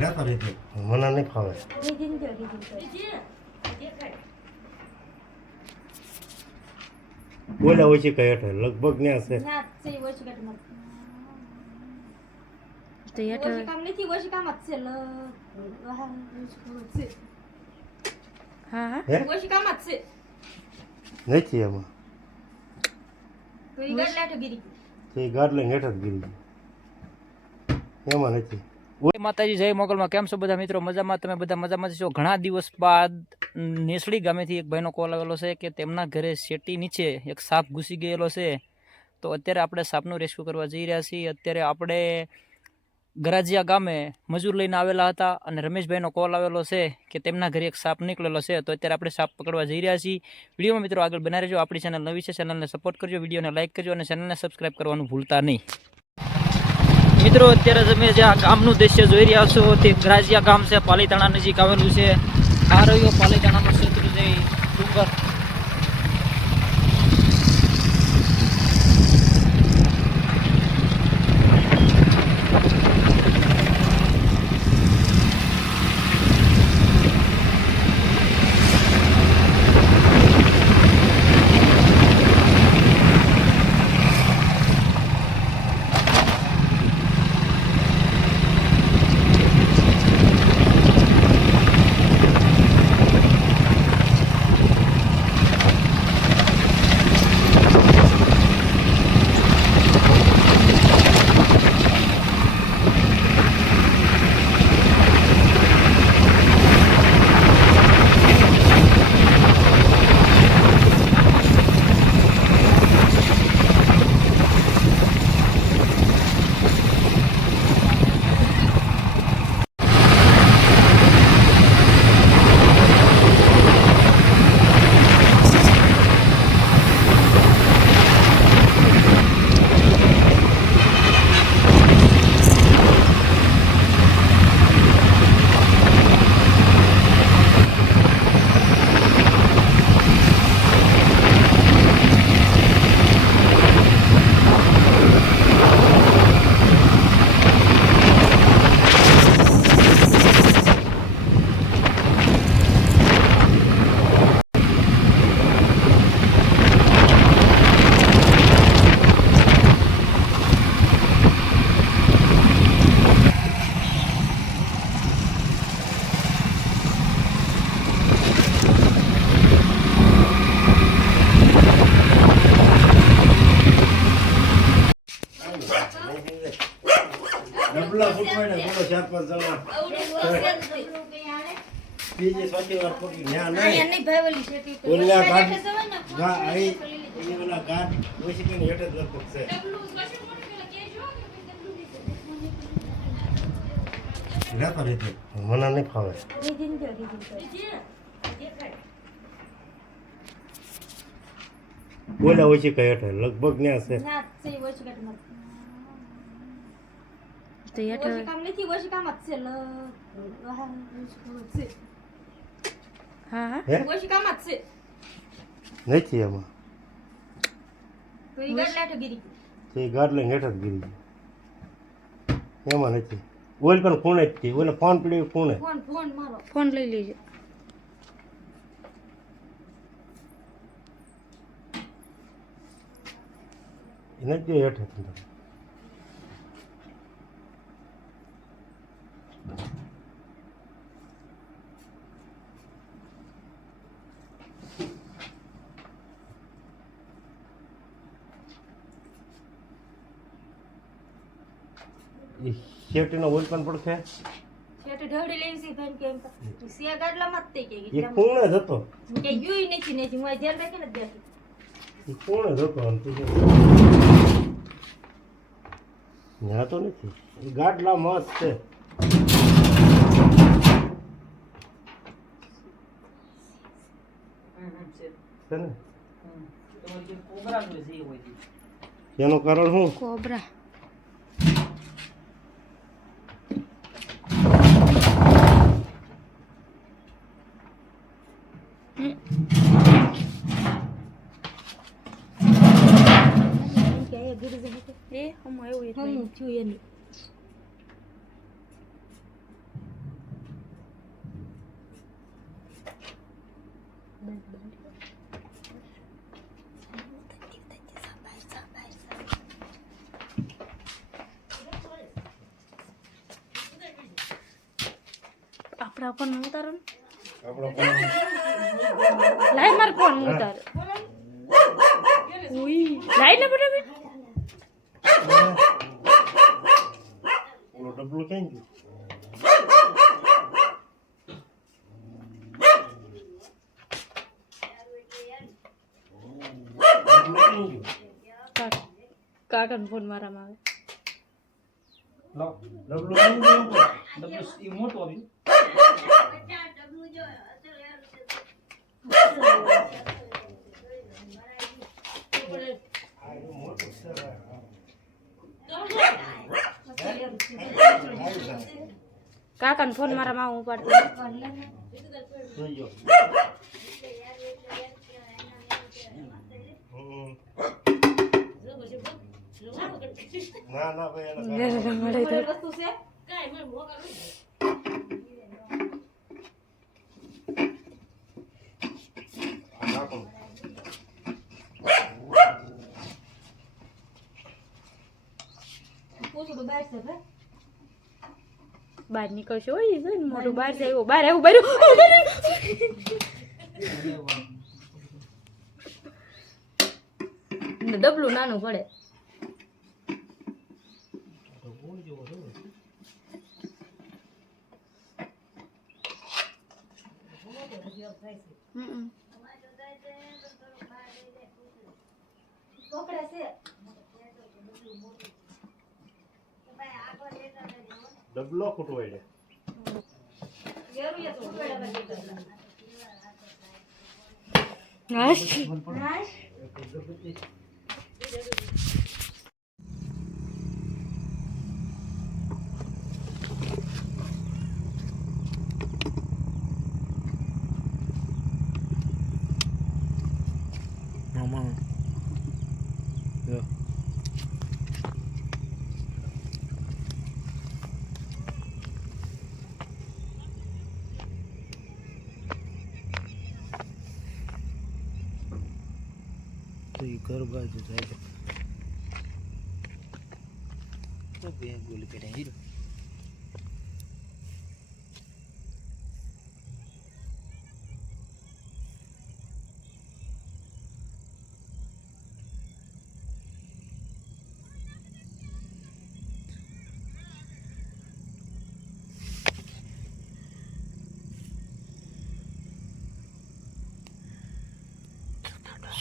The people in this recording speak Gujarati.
લેતા રીતે મને નહીં ફાવે. બોલા ઓછી કઈ હેઠળ લગભગ ન્યા છે. તો હેઠળ હા હા હે નથી એમાં તે ગાડ લઈને હેઠળ ગીરી ગઈ. એમાં નથી. માતાજી જય મોગલમાં કેમ છો બધા મિત્રો? મજામાં? તમે બધા મજામાં છો? ઘણા દિવસ બાદ નેસડી ગામેથી એક ભાઈનો કોલ આવેલો છે કે તેમના ઘરે શેટી નીચે એક સાપ ઘૂસી ગયેલો છે. તો અત્યારે આપણે સાપનું રેસ્ક્યુ કરવા જઈ રહ્યા છીએ. અત્યારે આપણે ગરાજિયા ગામે મજૂર લઈને આવેલા હતા અને રમેશભાઈનો કોલ આવેલો છે કે તેમના ઘરે એક સાપ નીકળેલો છે. તો અત્યારે આપણે સાપ પકડવા જઈ રહ્યા છીએ. વિડીયોમાં મિત્રો આગળ બનાવી રહેજો. આપણી ચેનલ નવી છે, ચેનલને સપોર્ટ કરજો, વિડીયોને લાઇક કરજો અને ચેનલને સબસ્ક્રાઈબ કરવાનું ભૂલતા નહીં. મિત્રો અત્યારે તમે જે આ ગામનું દ્રશ્ય જોઈ રહ્યા છો તે ગરાજિયા ગામ છે, પાલીતાણા નજીક આવેલું છે. આ રહ્યો પાલીતાણાનો શેત્રુંજય ડુંગર. ડબલા ફૂટવાય ને બોલો 4-5 જણા બીજી સાચી વાત પકડી ન્યા નહીં ઓલા ગાડ આઈ એ ઓલા ગાડ ઓછી કે હેઠ જ લગભગ છે. લેતા રીતે મને નહીં ફાવે. બોલા ઓછી કઈ હેઠળ લગભગ ન્યા છે. તો હેઠળ હા હા હે નથી એમાં તે ગાડ લઈને હેઠળ ગીરી ગઈ. એમાં નથી. ઓલ પણ ખૂણે જ છે. ઓલે ફોન પડ્યો ખૂણે. ફોન લઈ લેજો. એ નથી હેઠળ. શેટીનો ઓલ પણ પડશે. એ ખૂણે જ હતો. એ ખૂણે જ હતો. ત્યાં તો નથી. એ ગાડલા મસ્ત છે. છે ને? એનું કારણ શું? કોબરા આપણા ફોન ઉતારો ને આપણો ફોન લાઈ માર ફોન ઉતાર ઉઈ લાઈ ને બટા ઓલો ડબલું ક્યાં ગયું? ડબલું ક્યાં ગયું? કાકાનો ફોન મારામાં આવે ડબલું ક્યાં ગયું? એ મોટું આવ્યું કાકાનો ફોન મારામાં આવે ઉપાડતો જોઈ ગયો. ના ના ભાઈ બહાર નીકળશે હોય છે ને મોટું બહાર જાય બહાર આવ્યું ડબલું નાનું પડે ડબલો ફૂટવાય તો એ ઘર બાજુ જાય તો બે ગોલી કાઢ્યા હીરો